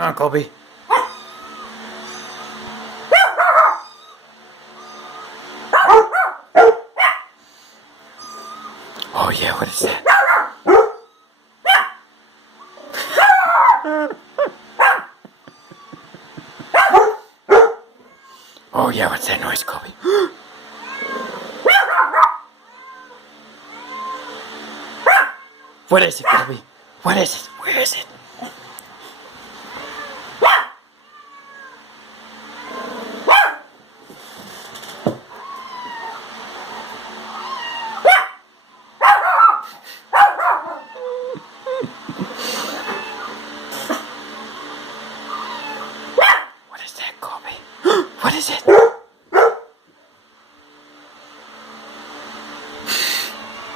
Colby. Oh yeah, what is that? Oh yeah, what's that noise, Colby? What is it, Colby? What is it? Where is it?